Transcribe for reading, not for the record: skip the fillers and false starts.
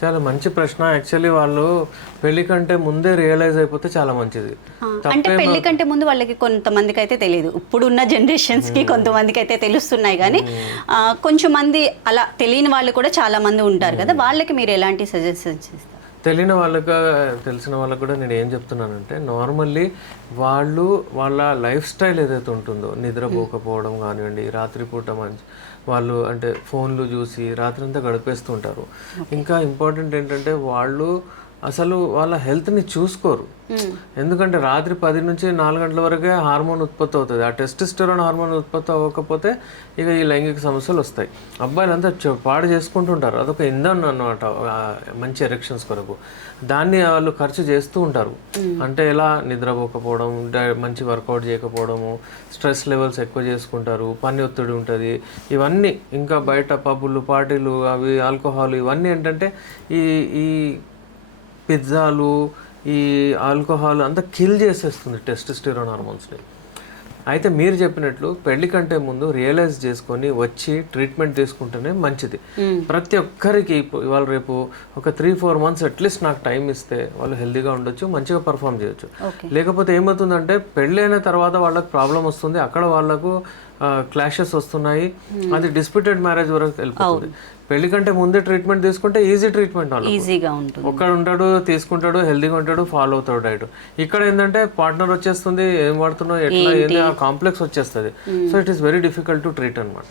చాలా మంచి ప్రశ్న. యాక్చువల్లీ వాళ్ళు పెళ్లి కంటే ముందే రియలైజ్ అయిపోతే చాలా మంచిది. అంటే పెళ్లి కంటే ముందు వాళ్ళకి కొంతమందికి అయితే తెలియదు, ఇప్పుడున్న జనరేషన్స్కి కొంతమందికి అయితే తెలుస్తున్నాయి, కానీ కొంచెం మంది అలా తెలియని వాళ్ళు కూడా చాలా మంది ఉంటారు కదా, వాళ్ళకి మీరు ఎలాంటి సజెషన్స్ ఇస్తారు? తెలియని వాళ్ళకి తెలిసిన వాళ్ళకి కూడా నేను ఏం చెప్తున్నానంటే, నార్మల్లీ వాళ్ళు వాళ్ళ లైఫ్ స్టైల్ ఏదైతే ఉంటుందో, నిద్రపోకపోవడం కానివ్వండి, రాత్రిపూట వాళ్ళు అంటే ఫోన్లు చూసి రాత్రంతా గడిపేస్తుంటారు. ఇంకా ఇంపార్టెంట్ ఏంటంటే వాళ్ళు అసలు వాళ్ళ హెల్త్ని చూసుకోరు. ఎందుకంటే రాత్రి 10 నుంచి 4 గంటల వరకే హార్మోన్ ఉత్పత్తి అవుతుంది. ఆ టెస్టోస్టెరాన్ హార్మోన్ ఉత్పత్తి అవ్వకపోతే ఇక ఈ లైంగిక సమస్యలు వస్తాయి. అబ్బాయిలంతా పాడు చేసుకుంటుంటారు. అదొక ఇంధనం అన్నమాట మంచి ఎరెక్షన్స్ కొరకు. దాన్ని వాళ్ళు ఖర్చు చేస్తూ ఉంటారు. అంటే ఎలా నిద్రపోకపోవడం, మంచి వర్కౌట్ చేయకపోవడము, స్ట్రెస్ లెవెల్స్ ఎక్కువ చేసుకుంటారు, పని ఒత్తిడి ఉంటుంది, ఇవన్నీ ఇంకా బయట పబ్బులు పార్టీలు అవి ఆల్కహాల్ ఇవన్నీ ఏంటంటే ఈ ఈ పిజ్జాలు ఈ ఆల్కహాల్ అంతా కిల్ చేసేస్తుంది టెస్టోస్టెరాన్ హార్మోన్స్ని. అయితే మీరు చెప్పినట్లు పెళ్లి కంటే ముందు రియలైజ్ చేసుకొని వచ్చి ట్రీట్మెంట్ తీసుకుంటేనే మంచిది. ప్రతి ఒక్కరికి ఇవాళ రేపు ఒక 3-4 మంత్స్ అట్లీస్ట్ నాకు టైం ఇస్తే వాళ్ళు హెల్తీగా ఉండొచ్చు, మంచిగా పర్ఫామ్ చేయొచ్చు. లేకపోతే ఏమవుతుందంటే పెళ్ళి అయిన తర్వాత వాళ్ళకి ప్రాబ్లం వస్తుంది, అక్కడ వాళ్ళకు క్లాషెస్ వస్తున్నాయి, అది డిస్ప్యూటెడ్ మ్యారేజ్ వరకు వెళ్ళిపోతుంది. పెళ్లి కంటే ముందే ట్రీట్మెంట్ తీసుకుంటే ఈజీ ట్రీట్మెంట్, ఈజీగా ఉంటుంది. ఒక్కడు ఉంటాడు, తీసుకుంటాడు, హెల్తీగా ఉంటాడు, ఫాలో అవుతాడు డైట్. ఇక్కడ ఏంటంటే పార్ట్నర్ వచ్చేస్తుంది, ఏం వాడుతున్నావు, ఎట్లా ఏంది, ఆ కాంప్లెక్స్ వచ్చేస్తుంది. So it is very difficult to treat అనమాట.